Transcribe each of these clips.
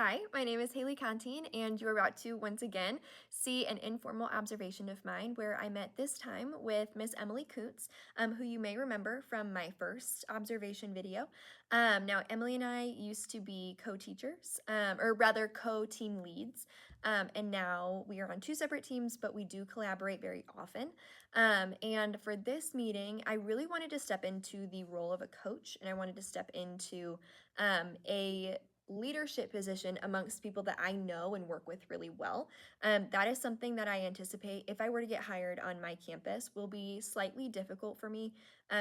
Hi, my name is Hailey Contine, and you are about to once again see an informal observation of mine where I met this time with Miss Emily Kuntz, who you may remember from my first observation video. Now, Emily and I used to be co-teachers, or rather co-team leads, and now we are on two separate teams, but we do collaborate very often. And for this meeting, I really wanted to step into the role of a coach, and I wanted to step into a leadership position amongst people that I know and work with really well. That is something that I anticipate if I were to get hired on my campus will be slightly difficult for me,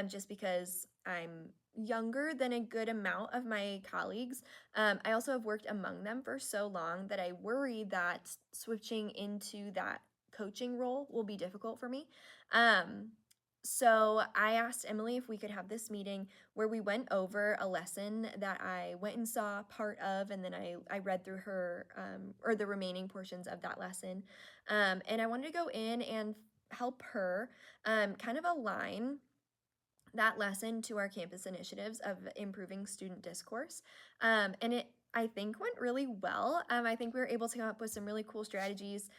just because I'm younger than a good amount of my colleagues. I also have worked among them for so long that I worry that switching into that coaching role will be difficult for me. So I asked Emily if we could have this meeting where we went over a lesson that I went and saw part of, and then I read through her, or the remaining portions of that lesson. And I wanted to go in and help her kind of align that lesson to our campus initiatives of improving student discourse. And it, I think, went really well. I think we were able to come up with some really cool strategies,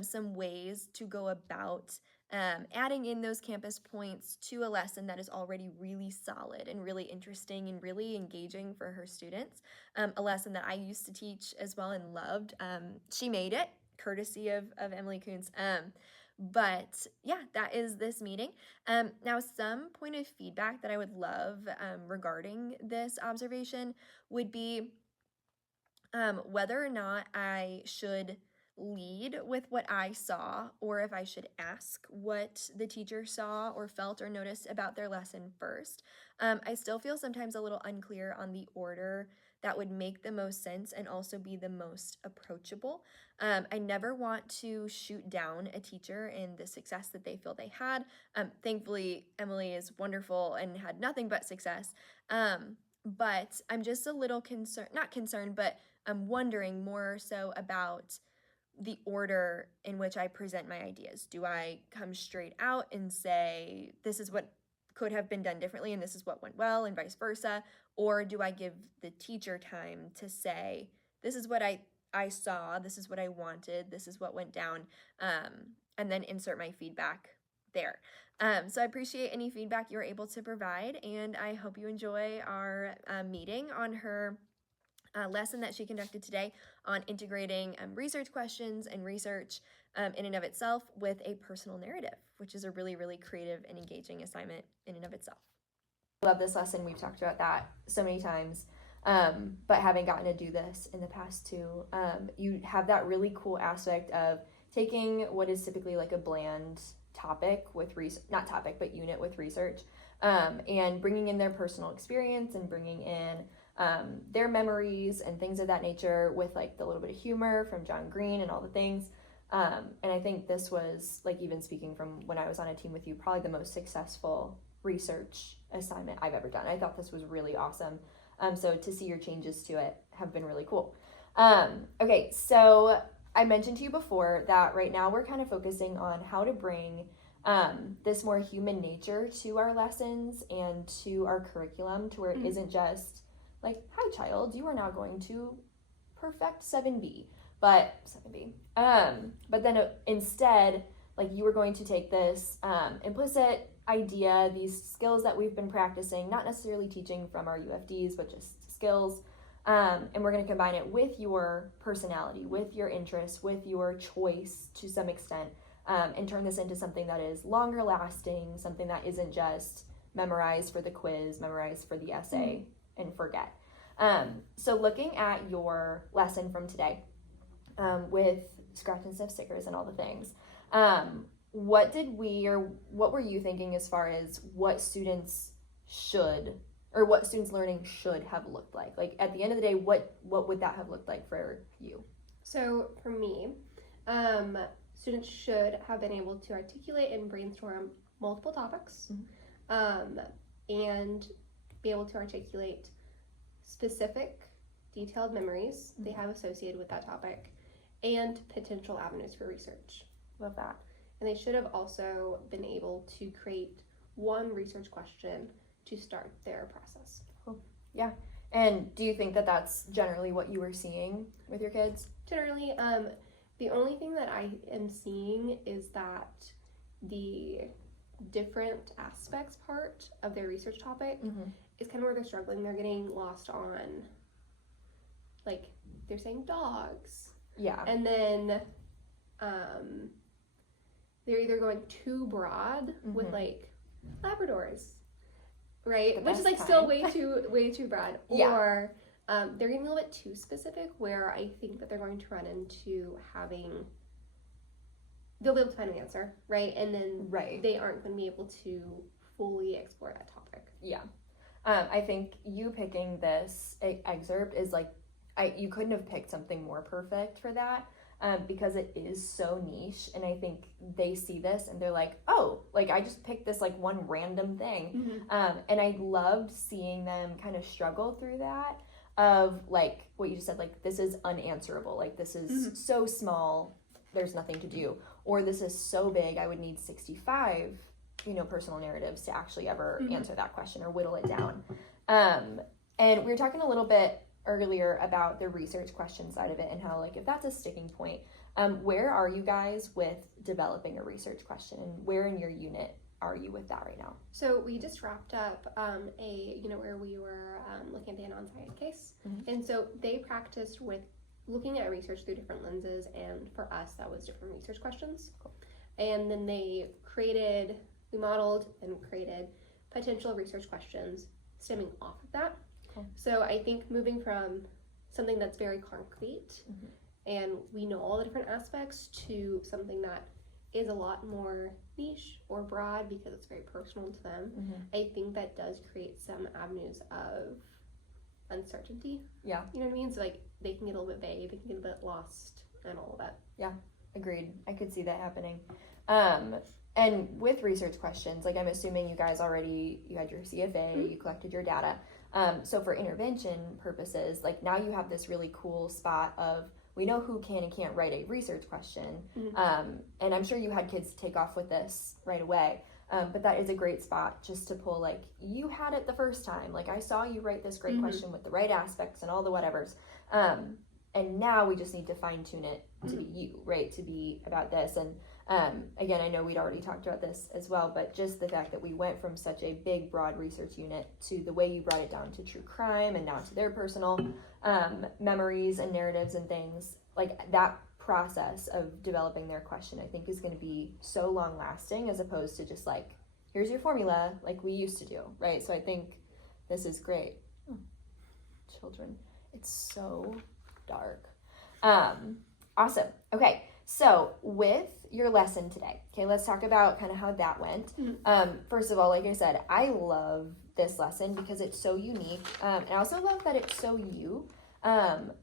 some ways to go about adding in those campus points to a lesson that is already really solid and really interesting and really engaging for her students. A lesson that I used to teach as well and loved. She made it, courtesy of Emily Kuntz. But yeah, that is this meeting. Now, some point of feedback that I would love regarding this observation would be whether or not I should lead with what I saw, or if I should ask what the teacher saw or felt or noticed about their lesson first. I still feel sometimes a little unclear on the order that would make the most sense and also be the most approachable. I never want to shoot down a teacher in the success that they feel they had. Thankfully, Emily is wonderful and had nothing but success. But I'm just a little concerned, not concerned, but I'm wondering more so about the order in which I present my ideas. Do I come straight out and say, this is what could have been done differently and this is what went well, and vice versa? Or do I give the teacher time to say, this is what I saw, this is what I wanted, this is what went down, and then insert my feedback there. So I appreciate any feedback you're able to provide, and I hope you enjoy our meeting on her lesson that she conducted today on integrating research questions and research in and of itself with a personal narrative, which is a really, really creative and engaging assignment in and of itself. I love this lesson. We've talked about that so many times, but having gotten to do this in the past too, you have that really cool aspect of taking what is typically like a bland topic with not topic, but unit with research, and bringing in their personal experience and bringing in their memories and things of that nature with like the little bit of humor from John Green and all the things. And I think this was, like, even speaking from when I was on a team with you, probably the most successful research assignment I've ever done. I thought this was really awesome. So to see your changes to it have been really cool. Okay, so I mentioned to you before that right now we're kind of focusing on how to bring this more human nature to our lessons and to our curriculum, to where it isn't just like, hi child, you are now going to perfect 7B, but then instead, like, you were going to take this implicit idea, these skills that we've been practicing, not necessarily teaching from our UFDs, but just skills, and we're going to combine it with your personality, with your interests, with your choice to some extent, and turn this into something that is longer lasting, something that isn't just memorized for the quiz, memorized for the essay, and forget. So looking at your lesson from today, with scratch and sniff stickers and all the things, what were you thinking as far as what students learning should have looked like? Like, at the end of the day, what would that have looked like for you? So for me, students should have been able to articulate and brainstorm multiple topics, and be able to articulate specific, detailed memories they have associated with that topic, and potential avenues for research. Love that. And they should have also been able to create one research question to start their process. Cool. Yeah. And do you think that that's generally what you were seeing with your kids? Generally, the only thing that I am seeing is that the different aspects part of their research topic is kind of where they're struggling. They're getting lost on, like, they're saying dogs. Yeah. And then they're either going too broad with, like, Labradors, right? Which is, like, still way too broad. Yeah. Or they're getting a little bit too specific, where I think that they're going to run into they'll be able to find an answer, right? And then they aren't going to be able to fully explore that topic. Yeah. I think you picking this excerpt is like, you couldn't have picked something more perfect for that, because it is so niche, and I think they see this and they're like, oh, like I just picked this like one random thing. And I loved seeing them kind of struggle through that, of like what you just said, like this is unanswerable, like this is so small, there's nothing to do, or this is so big, I would need 65 personal narratives to actually ever answer that question or whittle it down. And we were talking a little bit earlier about the research question side of it, and how, like, if that's a sticking point, where are you guys with developing a research question, and where in your unit are you with that right now? So we just wrapped up a unit where we were looking at the non-science case, and so they practiced with looking at research through different lenses, and for us that was different research questions. And then we modeled and created potential research questions stemming off of that. So I think moving from something that's very concrete and we know all the different aspects, to something that is a lot more niche or broad because it's very personal to them, I think that does create some avenues of uncertainty. Yeah. You know what I mean? So, like, they can get a little bit vague, they can get a bit lost, and all of that. Yeah, agreed. I could see that happening. And with research questions, like, I'm assuming you guys you had your CFA, you collected your data. So for intervention purposes, like, now you have this really cool spot of, we know who can and can't write a research question. And I'm sure you had kids take off with this right away. But that is a great spot just to pull, like, you had it the first time. Like, I saw you write this great question with the right aspects and all the whatevers. And now we just need to fine tune it to be you, right? To be about this. And again, I know we'd already talked about this as well, but just the fact that we went from such a big, broad research unit to the way you brought it down to true crime and now to their personal memories and narratives and things, like, that process of developing their question, I think, is going to be so long lasting, as opposed to just like, here's your formula like we used to do, right? So I think this is great. Children, it's so dark. Awesome. Okay, so with your lesson today, okay, let's talk about kind of how that went. First of all, like I said, I love this lesson because it's so unique, and I also love that it's so you.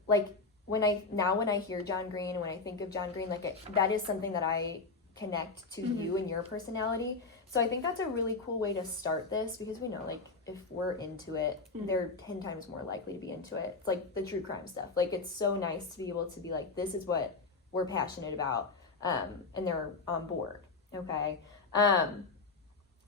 Like, when I hear John Green, when I think of John Green, like, that is something that I connect to you and your personality. So I think that's a really cool way to start this, because we know, like, if we're into it, they're 10 times more likely to be into it. It's like the true crime stuff. Like, it's so nice to be able to be like, this is what we're passionate about, and they're on board, okay?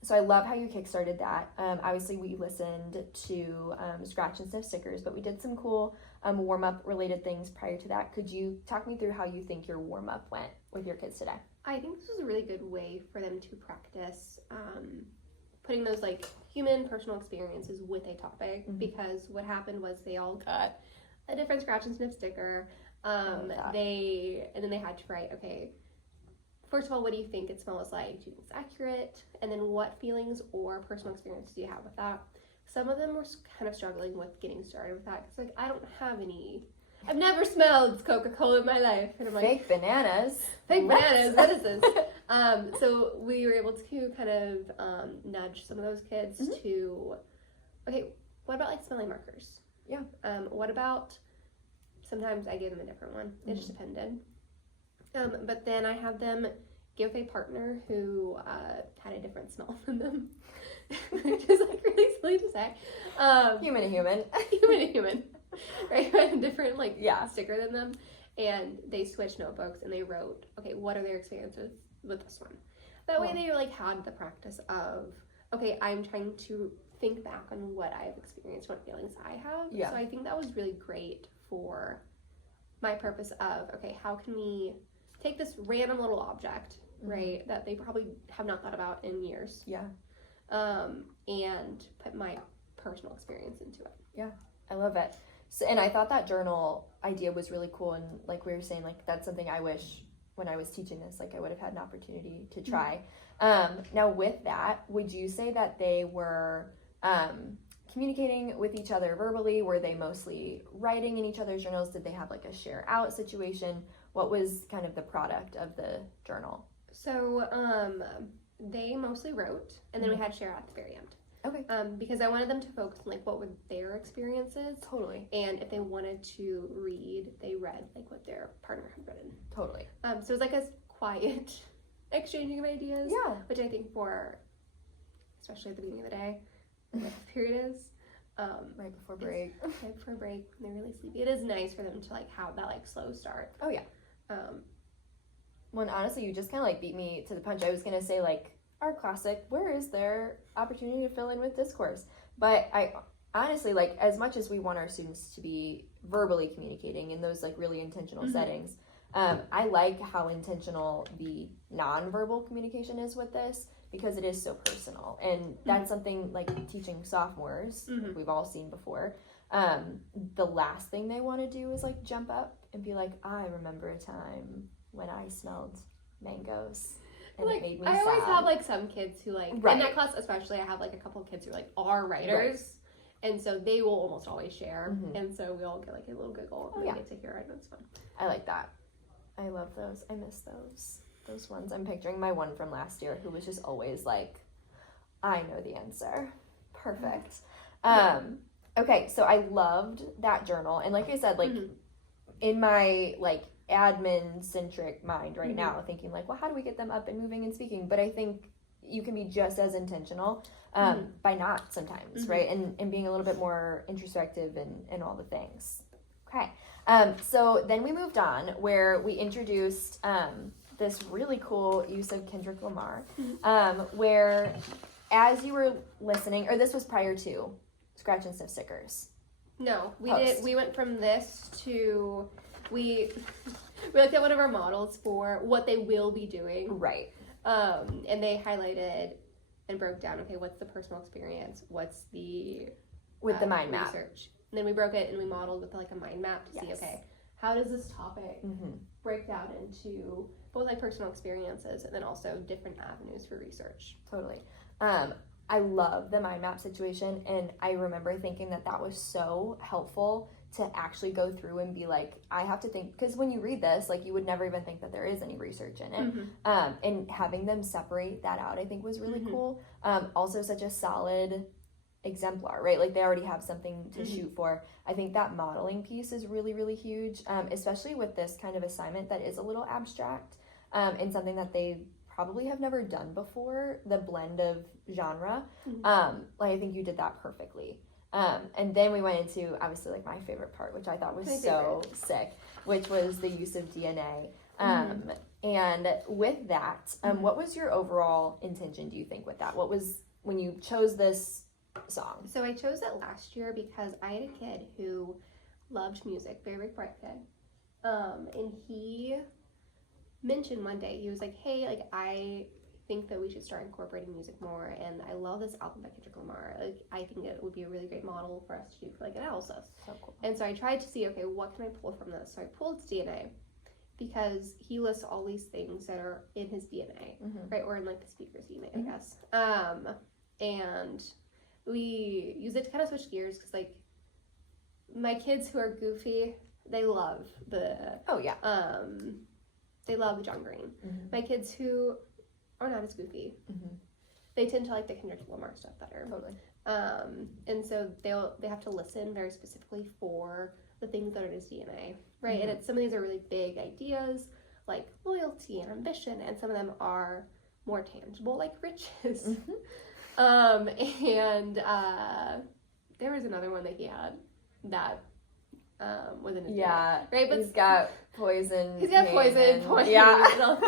So I love how you kickstarted that. Obviously, we listened to Scratch and Sniff stickers, but we did some cool warm-up related things prior to that. Could you talk me through how you think your warm-up went with your kids today? I think this was a really good way for them to practice putting those, like, human personal experiences with a topic, because what happened was they all got a different Scratch and Sniff sticker. And then they had to write, okay, first of all, what do you think it smells like? Do you think it's accurate? And then what feelings or personal experiences do you have with that? Some of them were kind of struggling with getting started with that, because, like, I don't have any. I've never smelled Coca-Cola in my life. And I'm like, fake bananas. Fake bananas, what is this? So we were able to kind of nudge some of those kids to, okay, what about, like, smelling markers? Yeah. What about, sometimes I gave them a different one. It just depended. But then I had them give a partner who had a different smell than them, which is, like, really silly to say. Human to human. Human to human. Right? A different, like, sticker than them. And they switched notebooks and they wrote, okay, what are their experiences with this one? That way they, like, had the practice of, okay, I'm trying to think back on what I've experienced, what feelings I have. Yeah. So I think that was really great for my purpose of, okay, how can we take this random little object, right, that they probably have not thought about in years. Yeah. And put my personal experience into it. Yeah, I love it. So, and I thought that journal idea was really cool, and like we were saying, like that's something I wish when I was teaching this, like I would have had an opportunity to try. Now with that, would you say that they were communicating with each other verbally? Were they mostly writing in each other's journals? Did they have like a share out situation? What was kind of the product of the journal? So they mostly wrote, and then we had share at the very end. Okay. Because I wanted them to focus on like what were their experiences. Totally. And if they wanted to read, they read like what their partner had written. Totally. So it was like a quiet exchanging of ideas. Yeah. Which I think for, especially at the beginning of the day, the period is. Right before break. Right before break, when they're really sleepy. It is nice for them to like have that like slow start. Oh yeah. Well, and honestly, you just kind of like beat me to the punch. I was gonna say like our classic, where is there opportunity to fill in with discourse? But I honestly, like, as much as we want our students to be verbally communicating in those like really intentional settings, I like how intentional the nonverbal communication is with this, because it is so personal. And that's something like teaching sophomores, we've all seen before. The last thing they want to do is like jump up and be like, I remember a time when I smelled mangoes. And like, it made me I always sad. have like some kids who like, in that class especially, I have like a couple of kids who like are writers, and so they will almost always share, and so we all get like a little giggle and get to hear it, and it's fun. I like that. I love those. I miss those ones. I'm picturing my one from last year who was just always like, I know the answer. Perfect. Okay, so I loved that journal, and like I said, like in my like admin centric mind right now, thinking like, well, how do we get them up and moving and speaking? But I think you can be just as intentional by not sometimes, right? And being a little bit more introspective and all the things. Okay. So then we moved on where we introduced this really cool use of Kendrick Lamar, where as you were listening, or this was prior to Scratch and Sniff stickers. No, we went from this to we looked at one of our models for what they will be doing. Right. And they highlighted and broke down, okay, what's the personal experience? What's the with the mind map. Research. And then we broke it and we modeled with like a mind map to see, okay, how does this topic break down into both like personal experiences and then also different avenues for research. Totally. I love the mind map situation, and I remember thinking that was so helpful to actually go through and be like, I have to think, because when you read this, like you would never even think that there is any research in it. And having them separate that out, I think was really cool. Also such a solid exemplar, right? Like they already have something to shoot for. I think that modeling piece is really, really huge, especially with this kind of assignment that is a little abstract, and something that they probably have never done before, the blend of genre. Like I think you did that perfectly. And then we went into obviously like my favorite part, which I thought was so sick, which was the use of DNA. And with that, what was your overall intention, do you think, with that? What was, when you chose this song? So I chose it last year because I had a kid who loved music, very, very bright kid. And he mentioned one day, he was like, hey, like I think that we should start incorporating music more, and I love this album by Kendrick Lamar. Like I think it would be a really great model for us to do for like analysis. So cool. And so I tried to see, okay, what can I pull from this? So I pulled DNA because he lists all these things that are in his DNA, right, or in like the speaker's DNA, I guess. And we use it to kind of switch gears because like my kids who are goofy, they love the they love the John Green. My kids who are not as goofy, they tend to like the Kendrick Lamar stuff better. Totally. And so they have to listen very specifically for the things that are in his DNA, right? And some of these are really big ideas like loyalty and ambition, and some of them are more tangible like riches. And there was another one that he had that was in his DNA, right? But he's got poison. He's got poison. Yeah.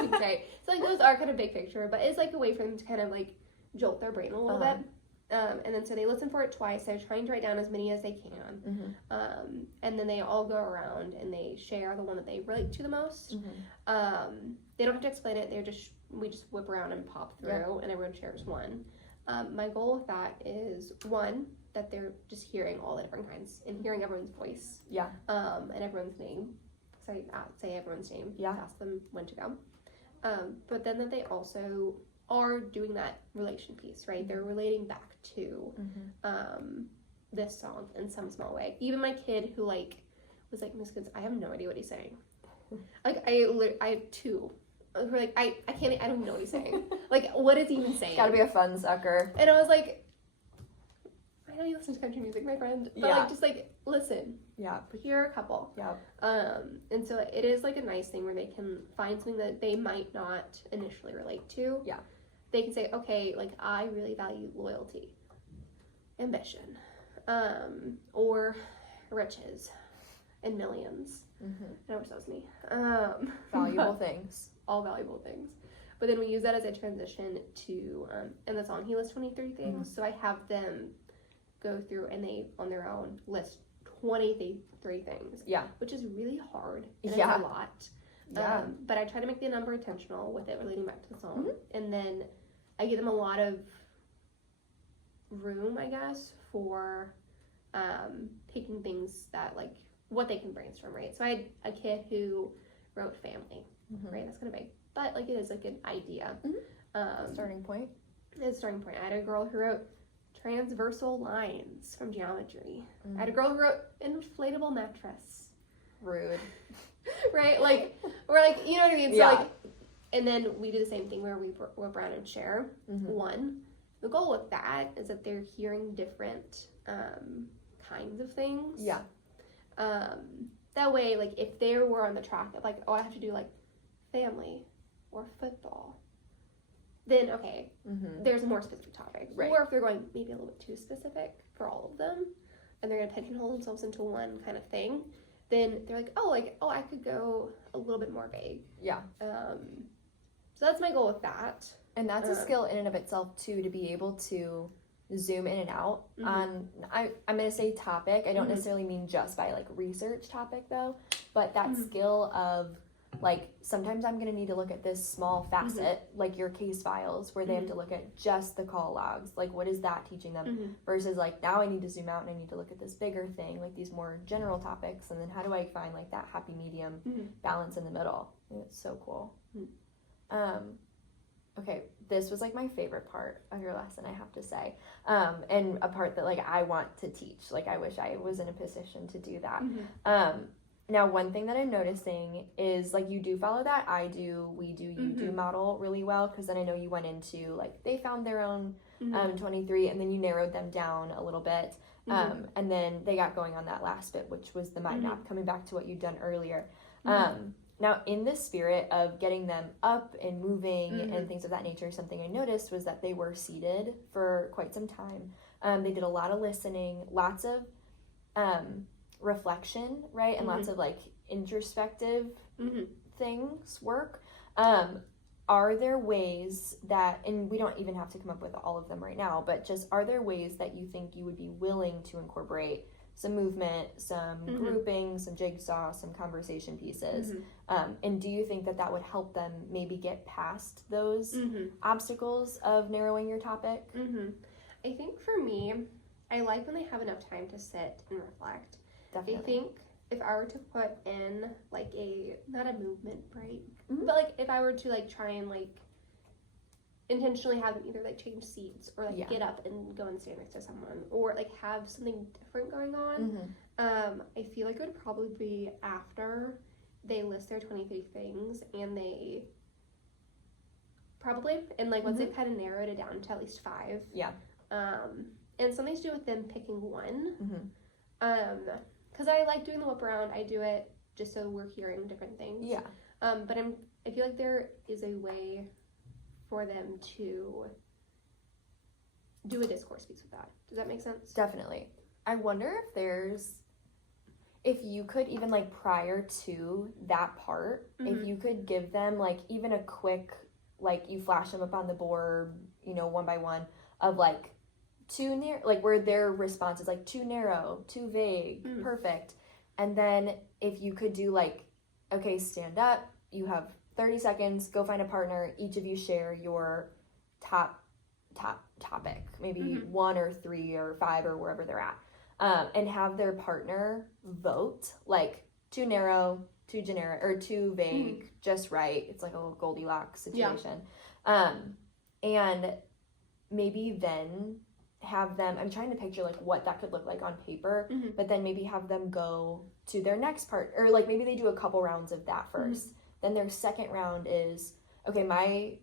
Right. So like those are kind of big picture, but it's like a way for them to kind of like jolt their brain a little bit. And then so they listen for it twice. They're trying to write down as many as they can. And then they all go around and they share the one that they relate to the most. They don't have to explain it. We just whip around and pop through, and everyone shares one. My goal with that is, one, that they're just hearing all the different kinds and hearing everyone's voice. And everyone's name. So I say everyone's name. Ask them when to go. But then that they also are doing that relation piece, right? They're relating back to this song in some small way. Even my kid who was like, Miss Goods, I have no idea what he's saying. Like I have two who are like, I don't even know what he's saying. Like, what is he even saying? Gotta be a fun sucker. And I was like, I know you listen to country music, my friend, but just listen. Hear a couple. And so it is a nice thing where they can find something that they might not initially relate to. They can say, okay, I really value loyalty, ambition, or riches and millions. I wish that was me. Valuable things. All valuable things. But then we use that as a transition to, in the song, he lists 23 things. So I have them go through and they, on their own, list 23 things. Which is really hard. And it's a lot. But I try to make the number intentional with it relating back to the song. And then I give them a lot of room, I guess, for picking things that, what they can brainstorm, right? So I had a kid who wrote family, right? That's kind of big. But, it is, an idea. Starting point. It's a starting point. I had a girl who wrote transversal lines from geometry. I had a girl who wrote inflatable mattress. Rude. Right? We're you know what I mean? So, and then we do the same thing where we whip around and share. One, the goal with that is that they're hearing different kinds of things. That way, if they were on the track of oh, I have to do family or football, then okay, there's a more specific topic. Or if they're going maybe a little bit too specific for all of them, and they're gonna pigeonhole themselves into one kind of thing, then they're oh, I could go a little bit more vague. So that's my goal with that. And that's a skill in and of itself too, to be able to zoom in and out on, I'm going to say topic. I don't necessarily mean just by research topic though, but that skill of sometimes I'm going to need to look at this small facet, your case files where they have to look at just the call logs. What is that teaching them versus now I need to zoom out and I need to look at this bigger thing, these more general topics. And then how do I find that happy medium balance in the middle? It's so cool. Okay, this was my favorite part of your lesson, I have to say, and a part that I want to teach. I wish I was in a position to do that. Now, one thing that I'm noticing is you do follow that I do, we do, you do model really well, because then I know you went into they found their own 23, and then you narrowed them down a little bit, and then they got going on that last bit, which was the mind map, coming back to what you'd done earlier. Now, in the spirit of getting them up and moving and things of that nature, something I noticed was that they were seated for quite some time. They did a lot of listening, lots of reflection, right? And lots of introspective things, work. Are there ways that, and we don't even have to come up with all of them right now, but just are there ways that you think you would be willing to incorporate some movement, some grouping, some jigsaw, some conversation pieces. And do you think that would help them maybe get past those obstacles of narrowing your topic? I think for me, I like when they have enough time to sit and reflect. Definitely. I think if I were to put in not a movement break, but if I were to try and intentionally have them either change seats or get up and go and stand next to someone, or have something different going on, I feel it would probably be after they list their 23 things, and they probably, and once they've kind of narrowed it down to at least 5, and something to do with them picking one, because I like doing the whip around. I do it just so we're hearing different things, but I feel there is a way for them to do a discourse piece with that. Does that make sense? Definitely. I wonder if you could even prior to that part, if you could give them even a quick, you flash them up on the board, one by one, of too near, like where their response is like too narrow, too vague, perfect. And then if you could do like, okay, stand up, you have 30 seconds, go find a partner, each of you share your top topic, maybe 1 or 3 or 5 or wherever they're at, and have their partner vote, like too narrow, too generic, or too vague, just right. It's like a little Goldilocks situation. And maybe then have them, I'm trying to picture like what that could look like on paper, but then maybe have them go to their next part, or like maybe they do a couple rounds of that first. Then their second round is, okay, my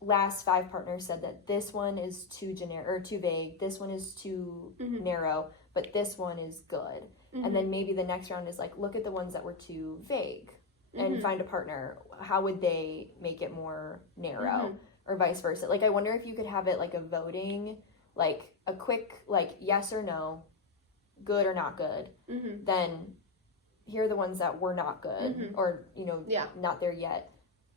last 5 partners said that this one is too generic or too vague, this one is too narrow, but this one is good. And then maybe the next round is like, look at the ones that were too vague and find a partner. How would they make it more narrow, or vice versa? Like, I wonder if you could have it like a voting, like a quick, like yes or no, good or not good. Then here are the ones that were not good, or, you know, not there yet.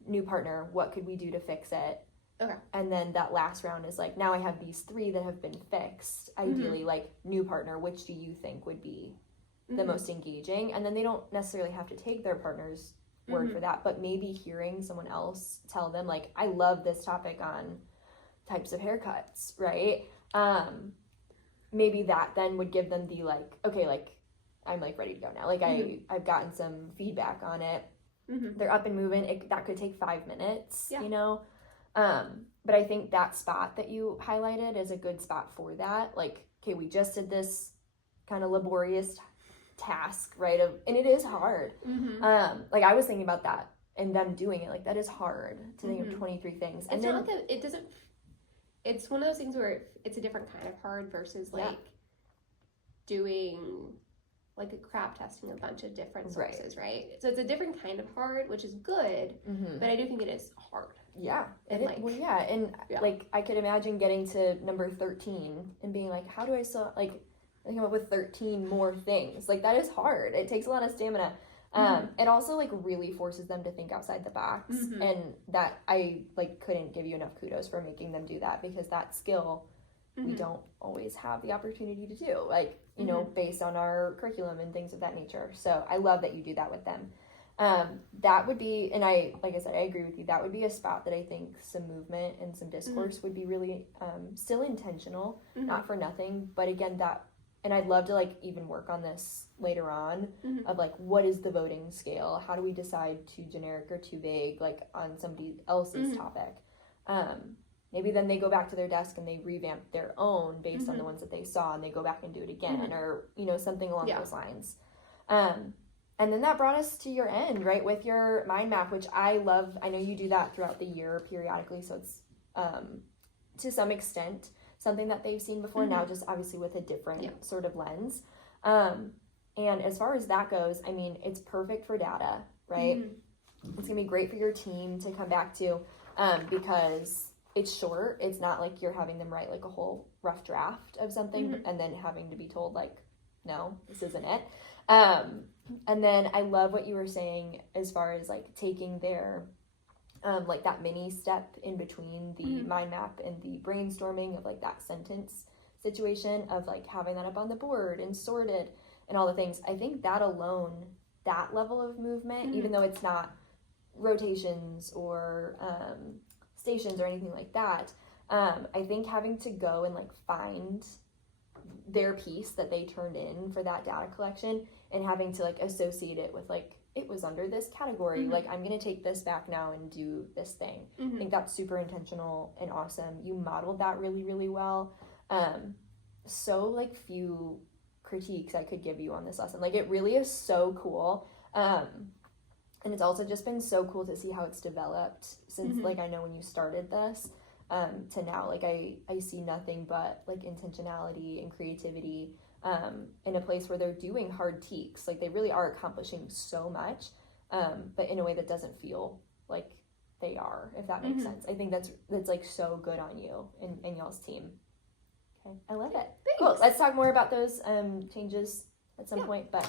New partner, what could we do to fix it? Okay. And then that last round is like, now I have these 3 that have been fixed. Ideally, like new partner, which do you think would be the most engaging? And then they don't necessarily have to take their partner's word for that, but maybe hearing someone else tell them like, I love this topic on types of haircuts, right? Maybe that then would give them the like, okay, like I'm like ready to go now. Like I've gotten some feedback on it. They're up and moving. That could take 5 minutes, you know? But I think that spot that you highlighted is a good spot for that. Like, okay, we just did this kind of laborious task, right? And it is hard. Like I was thinking about that and them doing it. Like that is hard to think of 23 things. And it's then, not like it doesn't, it's one of those things where it's a different kind of hard versus like doing like a crap testing a bunch of different sources, right? So it's a different kind of hard, which is good, but I do think it is hard. Yeah, and like I could imagine getting to number 13 and being like, how do I still like come up with 13 more things? Like that is hard. It takes a lot of stamina. It also like really forces them to think outside the box, and that I like couldn't give you enough kudos for making them do that, because that skill we don't always have the opportunity to do, like, you know, based on our curriculum and things of that nature. So I love that you do that with them. That would be, and like I said, I agree with you, that would be a spot that I think some movement and some discourse would be really still intentional, not for nothing, but again, that, and I'd love to like even work on this later on of like, what is the voting scale? How do we decide too generic or too vague, like on somebody else's topic? Maybe then they go back to their desk and they revamp their own based on the ones that they saw, and they go back and do it again, or, you know, something along those lines. And then that brought us to your end, right, with your mind map, which I love. I know you do that throughout the year periodically, so it's to some extent something that they've seen before, now just obviously with a different sort of lens. And as far as that goes, I mean, it's perfect for data, right? It's going to be great for your team to come back to, because it's short. It's not like you're having them write like a whole rough draft of something and then having to be told like, no, this isn't it. And then I love what you were saying as far as like taking their like that mini step in between the mind map and the brainstorming of like that sentence situation of like having that up on the board and sorted and all the things. I think that alone, that level of movement, even though it's not rotations or stations or anything like that, I think having to go and like find their piece that they turned in for that data collection and having to like associate it with like, it was under this category, like I'm gonna take this back now and do this thing. I think that's super intentional and awesome. You modeled that really, really well. So like few critiques I could give you on this lesson. Like it really is so cool. And it's also just been so cool to see how it's developed since like I know when you started this to now. Like I see nothing but like intentionality and creativity in a place where they're doing hard teaks. Like they really are accomplishing so much, but in a way that doesn't feel like they are, if that makes sense. I think that's like so good on you and y'all's team. Okay, I love it. Thanks. Cool. Let's talk more about those changes at some point, but